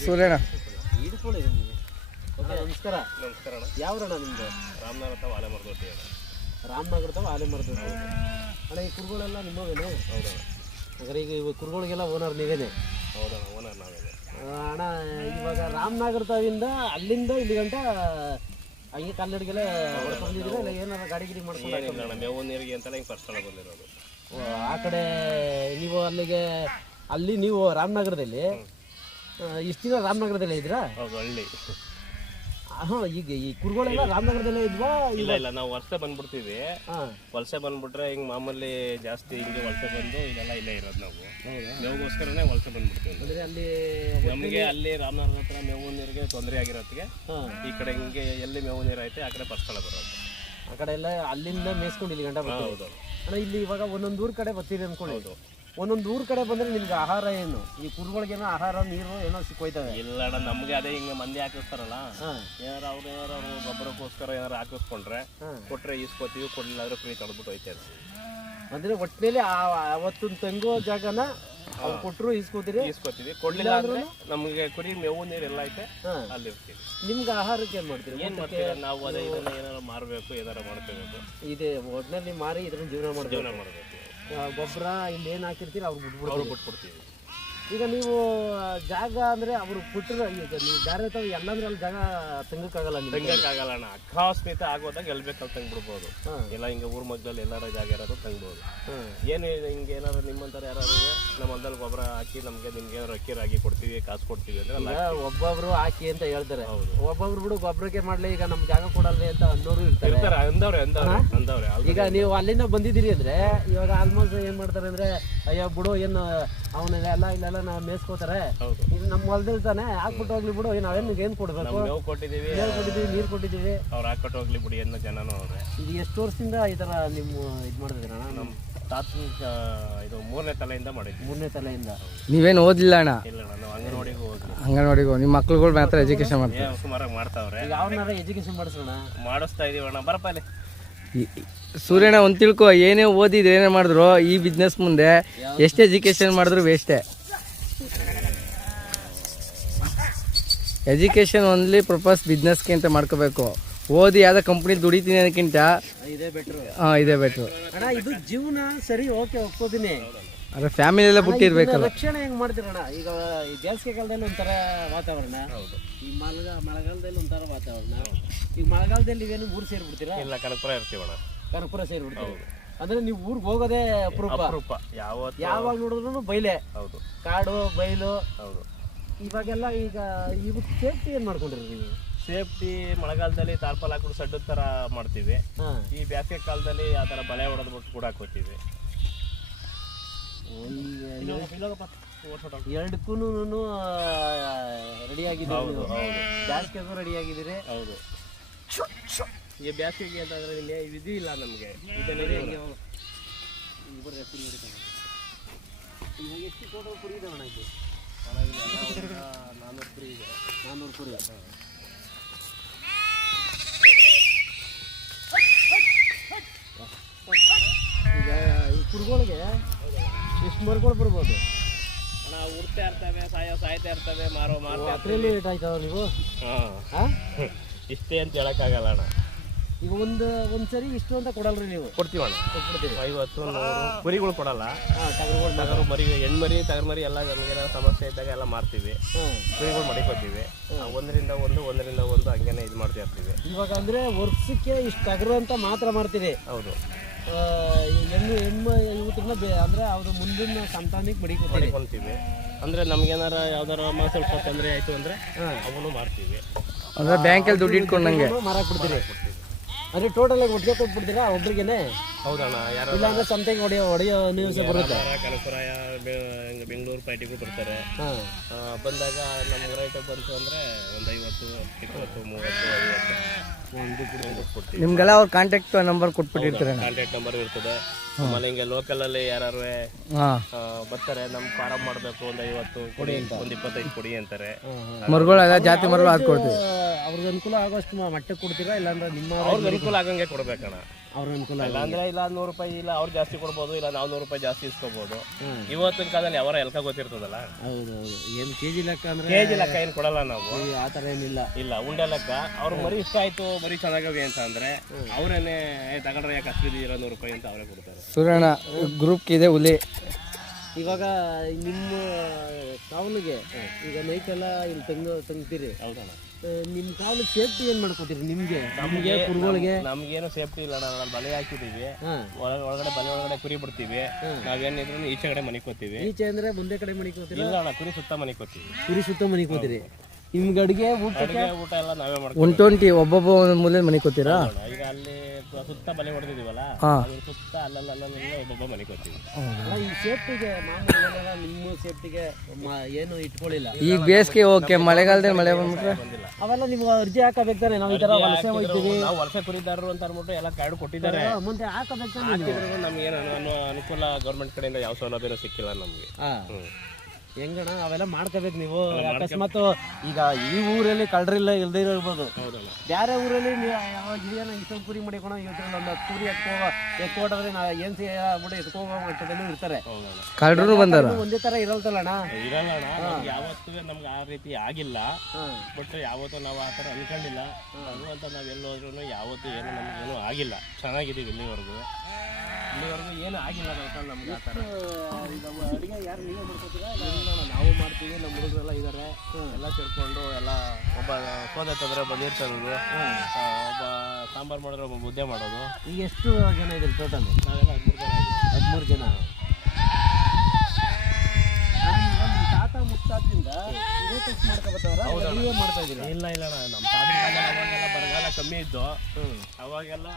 ಸೂರ್ಯಣ್ಣ ಹಿಡ್ಕೊಳ್ಳಿ ನಿಮಗೆ. ಓಕೆ, ನಮಸ್ಕಾರ. ನಮಸ್ಕಾರ ಅಣ್ಣ. ಯಾವ್ರಣ್ಣ ನಿಮ್ಮದು? ರಾಮನಗರ ತಾವು ಆಲೆ ಮರದೊಡ್ಡಿ ಅಣ್ಣ. ರಾಮನಗರ ತಾವು ಆಲೆ ಮರದೊಡ್ಡಿ. ಅಣ್ಣ, ಈ ಕುರುಗಳೆಲ್ಲ ನಿಮ್ಮವೇನೆ? ಹೌದಣ್ಣ. ಹಾಗಾದ್ರೆ ಈಗ ಕುರುಗಳಿಗೆಲ್ಲ ಓನರ್ ನೀವೇನೆ? ಹೌದಣ್ಣ, ಓನರ್ ನಾವೇನೆ. ಅಣ್ಣ, ಇವಾಗ ರಾಮನಗರ ತಾವಿಂದ ಅಲ್ಲಿಂದ ಇಲ್ಲಿ ಗಂಟ ಹಂಗೆ ಕಲ್ಲಡಿಗೆಲ್ಲ ಬಂದಿದ್ದೀರಾ ಇಲ್ಲ ಏನಾರ ಗಾಡಿ ಗಿಡಿ ಮಾಡ್ಕೊಂಡು? ಏನಿಲ್ಲ ಅಣ್ಣ, ಮೇವು ನೀರಿಗೆ ಅಂತಲೇ ಹಿಂಗೆ ಫಸ್ಟ್ ಸ್ಥಳ ಬಂದಿರೋದು. ಆ ಕಡೆ ನೀವು ಅಲ್ಲಿಗೆ ಅಲ್ಲಿ ನೀವು ರಾಮನಗರದಲ್ಲಿ ಇಷ್ಟು ದಿನ ರಾಮನಗರದಲ್ಲೇ ಇದ್ದೀರಾ? ಹೌದು, ಹಳ್ಳಿ. ಹಾಂ, ಈಗ ಈ ಕುರುಗಳೆಲ್ಲ ರಾಮನಗರದಲ್ಲೇ ಇದ್ವಾ? ಇಲ್ಲ, ನಾವು ವಲಸೆ ಬಂದ್ಬಿಡ್ತೀವಿ. ವಲಸೆ ಬಂದ್ಬಿಟ್ರೆ ಹಿಂಗೆ ಮಾಮೂಲಿ ಜಾಸ್ತಿ ಹಿಂಗೆ ವಲಸೆ ಬಂದು ಇದೆಲ್ಲ ಇಲ್ಲೇ ಇರೋದು ನಾವು. ಮೇವುಗೋಸ್ಕರನೇ ವಲಸೆ ಬಂದ್ಬಿಡ್ತೀವಿ. ಅಂದರೆ ಅಲ್ಲಿ ನಮಗೆ ಅಲ್ಲಿ ರಾಮನಗರ ಹತ್ರ ಮೇವು ನೀರಿಗೆ ತೊಂದರೆ ಆಗಿರೋತ್ತಿಗೆ ಈ ಕಡೆ ಹಿಂಗೆ ಎಲ್ಲಿ ಮೇವು ನೀರು ಐತೆ ಆ ಕಡೆ ಫಸ್ಟ್ ಸ್ಥಳ ಬರೋದು. ಆ ಕಡೆ ಎಲ್ಲ ಅಲ್ಲಿಂದ ಮೇಯಿಸ್ಕೊಂಡು ಇಲ್ಲಿ ಗಂಟ ಬರ್ತೀವಿ. ಹೌದು ಅಣ್ಣ, ಇಲ್ಲಿ ಇವಾಗ ಒಂದೊಂದು ಊರ ಕಡೆ ಬರ್ತೀರಿ ಅನ್ಕೊಳ್ಳಿ. ಹೌದು. ಒಂದೊಂದು ಊರ ಕಡೆ ಬಂದರೆ ನಿಮ್ಗೆ ಆಹಾರ ಏನು, ಈ ಕುರುಗಳಿಗೇನೋ ಆಹಾರ ನೀರು ಏನೋ ಸಿಕ್ಕೋಯ್ತವೆ? ಇಲ್ಲ ಅಣ್ಣ, ನಮಗೆ ಅದೇ ಹಿಂಗೆ ಮಂದಿ ಹಾಕಿಸ್ತಾರಲ್ಲ, ಏನಾರು ಅವ್ರು ಗೊಬ್ಬರಕ್ಕೋಸ್ಕರ ಏನಾರು ಹಾಕಿಸ್ಕೊಂಡ್ರೆ ಕೊಟ್ಟರೆ ಈಸ್ಕೋತೀವಿ, ಕೊಡಲಿಲ್ಲ ಅಂದ್ರೆ ಫ್ರೀ ತಡ್ಬಿಟ್ಟು ಹೋಯ್ತಾ ಇರ್ತೀವಿ. ಅಂದರೆ ಒಟ್ಟಿನಲ್ಲಿ ಅವತ್ತು ತಂಗೋ ಜಾಗನ ಅವ್ರು ಕೊಟ್ಟರು ಈಸ್ಕೋತೀವಿ, ಕೊಡಲಿಲ್ಲ ಅಂದ್ರೆ ನಮಗೆ ಕುರಿ ಮೇವು ನೀರು ಎಲ್ಲ ಐತೆ ಅಲ್ಲಿ ಇರ್ತೀವಿ. ನಿಮ್ಗೆ ಆಹಾರಕ್ಕೆ ಏನು ಮಾಡ್ತೀರಿ? ಏನು ಮಾಡ್ತೀರಾ ನಾವು? ಅದೇ ಇದನ್ನ ಏನಾರು ಮಾರಬೇಕು, ಏನಾರು ಮಾಡ್ಕೋಬೇಕು. ಇದೆ ಒಟ್ಟಿನಲ್ಲಿ ಮಾರಿ ಇದ್ರ ಜೀವನ ಮಾಡಬೇಕು. ಗೊಬ್ಬರ ಇಲ್ಲಿ ಏನು ಹಾಕಿರ್ತೀರಿ ಅವ್ರು ಬಿಟ್ಬಿಡ್ತೀವಿ. ಈಗ ನೀವು ಜಾಗ ಅಂದರೆ ಅವ್ರು ಕೊಟ್ಟರೆ ಈಗ ನೀವು ಬೇರೆ ತಾವು ಎಲ್ಲಂದ್ರೆ ಅಲ್ಲಿ ಜಾಗ ತಂಗಕ್ಕಾಗಲ್ಲ? ತಂಗಕ್ಕಾಗಲ್ಲ ಅಣ್ಣ, ಅಕಸ್ಮಾತ್ ಆಗೋದಾಗ ಎಲ್ಲಿ ಬೇಕಲ್ಲಿ ತಂಗ್ಬಿಡ್ಬೋದು. ಎಲ್ಲ ಹಿಂಗೆ ಊರ ಮಧ್ಯದಲ್ಲಿ ಎಲ್ಲಾರ ಜಾಗ ಇರೋದು ತಂಗ್ಬೋದು. ಏನು ಹಿಂಗೆ ಏನಾರು ನಿಮ್ಮಂತಾರೆ ಯಾರು ನಮ್ಮ ಹೊಲದಲ್ಲಿ ಗೊಬ್ಬರ ಹಾಕಿ ನಮಗೆ ನಿಮ್ಗೆ ಏನಾರು ಅಕ್ಕಿ ರಾಗಿ ಕೊಡ್ತೀವಿ, ಕಾಸು ಕೊಡ್ತೀವಿ ಅಂದ್ರೆ ಒಬ್ಬೊಬ್ರು ಹಾಕಿ ಅಂತ ಹೇಳ್ತಾರೆ. ಒಬ್ಬೊಬ್ರು ಬಿಡು ಗೊಬ್ಬರಕ್ಕೆ ಮಾಡಲಿ, ಈಗ ನಮ್ಮ ಜಾಗ ಕೊಡಲ್ರಿ ಅಂತ ಅನ್ನೋರು ಇರ್ತಾರೆ. ಅಂದವ್ರೆ. ಈಗ ನೀವು ಅಲ್ಲಿಂದ ಬಂದಿದ್ದೀರಿ ಅಂದ್ರೆ ಇವಾಗ ಆಲ್ಮೋಸ್ಟ್ ಏನ್ ಮಾಡ್ತಾರೆ ಅಂದ್ರೆ, ಅಯ್ಯೋ ಬಿಡು, ಏನು ಅವನ್ನೆಲ್ಲ ಇಲ್ಲೆಲ್ಲ ನಾವು ಮೇಯಿಸ್ಕೋತಾರೆ, ಇದು ನಮ್ಮ ಹೊಲದಲ್ಲಿ ತಾನೆ ಹಾಕ್ಬಿಟ್ಟು ಹೋಗ್ಲಿ ಬಿಡು, ನಾವೇನು ಏನು ಕೊಡ್ಬೇಕು? ಕೊಟ್ಟಿದ್ದೀವಿ, ನೀರು ಕೊಟ್ಟಿದ್ದೀವಿ, ಅವ್ರು ಹಾಕೊಟ್ಟು ಹೋಗ್ಲಿ ಬಿಡಿ ಅನ್ನೋ ಜನನೂ ಅವ್ರೆ. ಇದು ಎಷ್ಟು ವರ್ಷದಿಂದ ಈ ಥರ ನಿಮ್ಮ ಇದು ಮಾಡಿದ್ರಿ ಅಣ್ಣ? ನಮ್ಮ ತಾತನ ಇದು 3ನೇ ತಲೆಯಿಂದ ಮಾಡಿದ್ವಿ. 3ನೇ ತಲೆಯಿಂದ. ನೀವೇನು ಓದಿಲ್ಲ ಅಣ್ಣ? ಇಲ್ಲ, ನಾವು ಅಂಗನವಾಡಿಗೂ ಹೋದ್ವಿ. ಅಂಗನವಾಡಿಗೂ ನಿಮ್ಮ ಮಕ್ಳುಗಳು ಮಾತ್ರ ಎಜುಕೇಶನ್ ಮಾಡ್ತಾರೆ? ಸುಮಾರಾಗಿ ಮಾಡ್ತಾವ್ರೆ. ಯಾವನಾರ ಎಜುಕೇಶನ್ ಮಾಡಿಸೋಣ? ಮಾಡಿಸ್ತಾ ಇದೀವಿ ಅಣ್ಣ, ಬರಪ್ಪ ಅಲ್ಲಿ. ಸೂರ್ಯಣ್ಣ ಒಂದು ತಿಳ್ಕೊ, ಏನೇ ಓದಿದ್ರೆ ಏನೇ ಮಾಡಿದ್ರು ಈ ಬಿಸ್ನೆಸ್ ಮುಂದೆ ಎಷ್ಟು ಎಜುಕೇಶನ್ ಮಾಡಿದ್ರು ವೇಸ್ಟೇ. ಎಜುಕೇಶನ್ ಓನ್ಲಿ ಪರ್ಪಸ್ ಬಿಸ್ನೆಸ್ಗೆ ಅಂತ ಮಾಡ್ಕೋಬೇಕು. ಓದಿ ಯಾವ್ದೋ ಕಂಪ್ನಿ ದುಡಿತೀನಿ ಅನ್ನೋಕ್ಕಿಂತ ಇದೇ ಬೆಟ್ರು. ಇದೇ ಬೆಟ್ರು ಅಣ್ಣ. ಇದು ಜೀವನ ಸರಿ, ಓಕೆ, ಒಪ್ಕೋತೀನಿ. ಅದ್ರ ಫ್ಯಾಮಿಲಿ ಎಲ್ಲ ಬಿಟ್ಟಿರ್ಬೇಕಲ್ಲ. ರಕ್ಷಣೆ ಹೆಂಗ್ ಮಾಡ್ತೀರಣ್ಣ? ಈಗ ಈ ಬೇಸಿಗೆ ಕಾಲದಲ್ಲಿ ಒಂಥರ ವಾತಾವರಣ, ಈ ಮಳೆಗಾಲದಲ್ಲಿ ಒಂಥರ ವಾತಾವರಣ. ಈಗ ಮಳೆಗಾಲದಲ್ಲಿ ನೀವೇನು ಊರು ಸೇರಿಬಿಡ್ತೀರಾ? ಇಲ್ಲ, ಕನಕಪುರ ಇರ್ತೀವಣ್ಣ. ಕನಕಪುರ ಸೇರಿಬಿಡ್ತೀವಿ ಅಂದ್ರೆ ನೀವು ಊರಿಗೆ ಹೋಗೋದೇ ಅಪರೂಪ. ಯಾವಾಗ ನೋಡಿದ್ರು ಬೈಲೆ. ಹೌದು, ಕಾಡು ಬೈಲು. ಹೌದು. ಇವಾಗೆಲ್ಲ ಈಗ ಇವಾಗ ಸೇಫ್ಟಿ ಏನು ಮಾಡ್ಕೊಂಡಿರಿ ನೀವು? ಸೇಫ್ಟಿ ಮಳೆಗಾಲದಲ್ಲಿ ತಾರ್ಪಾಲ್ ಹಾಕ್ಬಿಟ್ಟು ಸಡ್ಡು ಥರ ಮಾಡ್ತೀವಿ. ಈ ಬೇಸಿಗೆ ಕಾಲದಲ್ಲಿ ಆ ಥರ ಬಲೆ ಹೊಡೆದ್ಬಿಟ್ಟು ಕೂಡ ಹಾಕೋತೀವಿ. ಎರಡಕ್ಕೂ ರೆಡಿ ಆಗಿದ್ದೀರಿ, ಬೇಸಿಗೆಗೂ ರೆಡಿ ಆಗಿದ್ದೀರಿ. ಹೌದು. ಈ ಬೇಸಿಗೆ ಅಂತಂದ್ರೆ ನಿಮಗೆ ವಿಧಿ ಇಲ್ಲ ನಮಗೆ. ಎಷ್ಟು ಟೋಟಲ್ ಕುರಿ ಇದೆ ಅಣ್ಣ? ಇದು 400 ಕುರಿ ಇದೆ. 400 ಕುರಿ. ಈಗ ಈ ಕುರಿಗಳಿಗೆ ಎಷ್ಟು ಮರಿಗಳು ಬರ್ಬೋದು ಅಣ್ಣ? ಉಡ್ತಾ ಇರ್ತವೆ, ಸಾಯ್ತಾ ಇರ್ತವೆ, ಮಾರೋ ಅದ್ರಲ್ಲಿ ರೇಟ್ ಆಯ್ತಾವ ನೀವು? ಇಷ್ಟೇ ಅಂತ ಹೇಳಕ್ಕಾಗಲ್ಲ ಅಣ್ಣ. ಈಗ ಒಂದ್ಸರಿ ಇಷ್ಟು ಅಂತ ಕೊಡಲ್ರಿ ನೀವು? ಕೊಡ್ತೀವಿ ಅಣ್ಣ, ಕೊಟ್ಬಿಡ್ತೀವಿ. 50 100 ಕುರಿಗಳು ಕೊಡಲ್ಲ. ಟಗರು ಮರಿ, ಹೆಣ್ಮರಿ, ಟಗರು ಮರಿ ಎಲ್ಲ ನಮಗೇನೋ ಸಮಸ್ಯೆ ಇದ್ದಾಗ ಎಲ್ಲ ಮಾರ್ತೀವಿ. ಕುರಿಗಳು ಮಡಿಕೋತೀವಿ. ಒಂದರಿಂದ ಒಂದು ಹಂಗೇನೆ ಇದು ಮಾಡ್ತಾ ಇರ್ತೀವಿ. ಇವಾಗ ಅಂದ್ರೆ ವರ್ಷಕ್ಕೆ ಇಷ್ಟು ಟಗರು ಅಂತ ಮಾತ್ರ ಮಾಡ್ತೀವಿ? ಹೌದು. ಹೆಣ್ಣು ಇವತ್ತನ್ನ ಅಂದ್ರೆ ಅವ್ರ ಮುಂದಿನ ಸಂತಾನಕ್ಕೆ ಮಡಿಕೊಂತೀವಿ. ಅಂದ್ರೆ ನಮ್ಗೇನಾರ ಯಾವ್ದಾರ ಸ್ವಲ್ಪ ತೊಂದರೆ ಆಯ್ತು ಅಂದ್ರೆ ಅವನು ಮಾರ್ತೀವಿ. ಅಂದ್ರೆ ಬ್ಯಾಂಕಲ್ಲಿ ದುಡ್ಡು ಇಟ್ಕೊಂಡಂಗೆ ಮಾರಾಕ್ ಬಿಡ್ತೀರಿ? ಅಂದ್ರೆ ಟೋಟಲ್ ಆಗಿ ಒಟ್ಟಿಗೆ ಕೊಟ್ಬಿಡ್ತೀರಾ ಒಬ್ರಿಗೆನೆ? ಹೌದಣ್ಣ. ಯಾರು ಇಲ್ಲ ಅಂದ್ರೆ ಸಂತೆಗೆ ಹೊಡೆಯೋ ನ್ಯೂಸ್ ಬರುತ್ತೆ. ಕನಕಪುರ, ಬೆಂಗಳೂರು ಪೇಟೆಗೂ ಬರ್ತಾರೆ. ಬಂದಾಗ ನಮ್ಗೆ ರೈಟ್ ಬಂತು ಅಂದ್ರೆ ಒಂದು 50, 20, 30, 50 ನಿಮ್ಗೆಲ್ಲ ಅವ್ರ ಕಾಂಟ್ಯಾಕ್ಟ್ ನಂಬರ್ ಕೊಟ್ಬಿಟ್ಟಿರ್ತಾರೆ. ಕಾಂಟ್ಯಾಕ್ಟ್ ನಂಬರ್ ಇರ್ತದೆ. ಆಮೇಲೆ ಹಿಂಗೆ ಲೋಕಲಲ್ಲಿ ಯಾರು ಬರ್ತಾರೆ, ನಮ್ ಫಾರಂ ಮಾಡಬೇಕು, ಒಂದು 50 ಕೊಡಿ, ಒಂದು 25 ಕೊಡಿ ಅಂತಾರೆ. ಮರುಗಳು ಜಾತಿ ಮರುಗಳು ಹಾಕೊಡ್ತೀವಿ. ಅವ್ರಿಗೆ ಅನುಕೂಲ ಆಗೋಷ್ಟು ಮಟ್ಟಕ್ಕೆ ಕೊಡ್ತೀರಾ? ಇಲ್ಲಾಂದ್ರೆ ನಿಮ್ಮ ಅವ್ರಿಗೆ ಅನುಕೂಲ ಆಗಂಗೆ ಕೊಡ್ಬೇಕಣ್ಣ. ಅವ್ರ ಅನುಕೂಲ ಇಲ್ಲ ಅಂದ್ರೆ ಇಲ್ಲ 100 ರೂಪಾಯಿ ಇಲ್ಲ ಅವ್ರು ಜಾಸ್ತಿ ಕೊಡ್ಬೋದು, ಇಲ್ಲ ನಾವು 100 ರೂಪಾಯಿ ಜಾಸ್ತಿ ಇಸ್ಕೋಬಹುದು. ಇವತ್ತಿನ ಕಾಲದಲ್ಲಿ ಅವರ ಎಲ್ಕ ಗೊತ್ತಿರ್ತದಲ್ಲ. ಹೌದು ಏನು ಕೆಜಿ ಲೆಕ್ಕ ಅಂದ್ರೆ ಕೆಜಿ ಲೆಕ್ಕ ಏನು ಕೊಡಲ್ಲ ನಾವು, ಆ ಥರ ಏನಿಲ್ಲ. ಇಲ್ಲ ಉಂಡೆ ಲೆಕ್ಕ. ಅವ್ರು ಮರಿ ಇಷ್ಟ ಆಯ್ತು ಮರಿ ಚೆನ್ನಾಗವೆ ಅಂತ ಅಂದ್ರೆ ಅವ್ರೇನೆ ತಗೊಂಡ್ರೆ ಯಾಕೆ ಅಷ್ಟು 100 ರೂಪಾಯಿ ಅಂತ ಅವರೇ ಕೊಡ್ತಾರೆ. ಸೂರ್ಯಣ್ಣ ಗ್ರೂಪ್ ಇದೆ ಹುಲಿ. ಇವಾಗ ನಿಮ್ಮ ಕಾವಲಿಗೆ ಈಗ ನೈಟ್ ಎಲ್ಲ ಇಲ್ಲಿ ತಂಗ್ತೀರಿ. ಹೌದಣ್ಣ. ನಿಮ್ಮ ಕಾವಲಿಗೆ ಸೇಫ್ಟಿ ಏನ್ ಮಾಡ್ಕೋತೀರಿ? ನಮ್ಗೆ ಕುರುಗಳಿಗೆ ನಮ್ಗೇನು ಸೇಫ್ಟಿ ಇಲ್ಲ. ನಾವು ಬಲೆ ಹಾಕಿದೀವಿ, ಒಳಗಡೆ ಬಲೆ ಒಳಗಡೆ ಕುರಿ ಬಿಡ್ತೀವಿ. ನಾವೇನಿದ್ರು ಈಚೆ ಕಡೆ ಮನಿಕೋತೀವಿ. ಈಚೆ ಅಂದ್ರೆ ಮುಂದೆ ಕಡೆ ಮನಿಕೋತೀರಿ? ಇಲ್ಲ ಅಣ್ಣ, ಕುರಿ ಸುತ್ತ ಮನಿಕೋತೀವಿ. ಕುರಿ ಸುತ್ತ ಮನಿಕೋತೀರಿ. ನಿಮ್ಗೆ ಅಡಿಗೆ ಊಟ ಎಲ್ಲ ನಾವೇ ಮಾಡ್ತೀವಿ. 120 ಒಬ್ಬೊಬ್ಬ ಮೂಲೆ ಮನಿಕೋತೀರಾ? ಈಗ ಅಲ್ಲಿ ಸುತ್ತ ಬಲೆ ಹೊಡೆದಿದೀವಲ್ಲ, ಸುತ್ತ ಅಲ್ಲಲ್ಲ ಒಬ್ಬೊಬ್ಬ ಮನಿಕೋತೀವಿ. ಈ ಸೇಫ್ಟಿಗೆ ಮಾಮೂಲಿ ನಿಮ್ಮ ಸೇಫ್ಟಿಗೆ ಏನು ಇಟ್ಕೊಳ್ಳಿಲ್ಲ. ಈಗ ಬೇಸಿಗೆ ಓಕೆ, ಮಳೆಗಾಲದಲ್ಲಿ ಮಳೆ ಬಂದ್ಬಿಟ್ರೆ ಅವೆಲ್ಲ ನೀವು ಅರ್ಜಿ ಹಾಕಬೇಕು ತಾನೆ? ನಾವು ಈ ತರ ವಲಸೆ ಹೋಗ್ತೀವಿ, ನಾವು ವಲಸೆ ಕುರಿದಾರರು ಅಂತ ಅಂದ್ಬಿಟ್ಟು ಎಲ್ಲ ಕಾರ್ಡ್ ಕೊಟ್ಟಿದ್ದಾರೆ. ಮುಂದೆ ಹಾಕಬೇಕು ತಾನೆ? ಹಾಕಿದ್ರು ನಮ್ಗೆ ಏನು ಅನುಕೂಲ ಗೌರ್ಮೆಂಟ್ ಕಡೆಯಿಂದ ಯಾವ ಸೌಲಭ್ಯನೂ ಸಿಕ್ಕಿಲ್ಲ ನಮ್ಗೆ. ಹೆಂಗಣ ಅವೆಲ್ಲ ಮಾಡ್ಕೋಬೇಕು ನೀವು. ಅಕಸ್ಮಾತ್ ಈಗ ಈ ಊರಲ್ಲಿ ಕಳ್ರಿಲ್ಲ ಇಲ್ದೇ ಇರ್ಬೋದು, ಬೇರೆ ಊರಲ್ಲಿ ಹಿರಿಯನ ಇಷ್ಟೊಂದು ಕುರಿ ಮಾಡಿಕೊಂಡು ಇವತ್ತು ಒಂದು 10 ಕುರಿ ಎತ್ಕೊಟ್ರೆ ನಾವು ಏನ್ ಆಗ್ಬಿಟ್ಟು ಎತ್ಕೋಗೋ ಮಟ್ಟದಲ್ಲೂ ಇರ್ತಾರೆ. ಕಳ್ಳರು ಬಂದಾರ. ಒಂದೇ ತರ ಇರಲ್ತಲ್ಲಣ್ಣ? ಇರಲ್ಲ ಯಾವತ್ತೂ ನಮ್ಗೆ ಆ ರೀತಿ ಆಗಿಲ್ಲ. ಬಟ್ ಯಾವತ್ತೂ ನಾವು ಆ ಥರ ಅನ್ಕೊಂಡಿಲ್ಲ. ಅಂತ ನಾವು ಎಲ್ಲೋದ್ರೂ ಯಾವತ್ತೂ ಏನು ನಮ್ಗೇನು ಆಗಿಲ್ಲ. ಚೆನ್ನಾಗಿದ್ದೀವಿ ಇಲ್ಲಿವರೆಗೂ ಏನು ಆಗಿಲ್ಲ ನಮ್ಗೆ. ಆ ಥರ ಅಡುಗೆ ಯಾರು ನೀವೇ ಮಾಡ್ಕೊತೀರಾ? ನಾವು ಮಾಡ್ತೀವಿ, ನಮ್ಮ ಹುಡುಗರೆಲ್ಲ ಇದ್ದಾರೆ. ಎಲ್ಲ ಸೇರ್ಕೊಂಡು ಎಲ್ಲ ಒಬ್ಬ ಸೋದೆ ತಂದ್ರೆ ಒಬ್ಬ ನೀರು ತರೋದು, ಒಬ್ಬ ಸಾಂಬಾರು ಮಾಡಿದ್ರೆ ಒಬ್ಬ ಮುದ್ದೆ ಮಾಡೋದು. ಈಗ ಎಷ್ಟು ಜನ ಇದ್ದೀರಿ ಟೋಟಲ್? ನಾವೆಲ್ಲ 13 ಜನ. 13 ಜನ. ತಾತ ಮುತ್ತಾದಿಂದ ಇದೇ ಟೆಸ್ಟ್ ಮಾಡ್ಕೊಬತ್ತವ್ರ? ನೀವೇ ಮಾಡ್ತಾ ಇದ್ದೀರಾ? ಇಲ್ಲ ನಮ್ಮ ತಾತ ಅವಾಗೆಲ್ಲ ಬರಗಾಲ ಕಮ್ಮಿ ಇದ್ದು, ಅವಾಗೆಲ್ಲ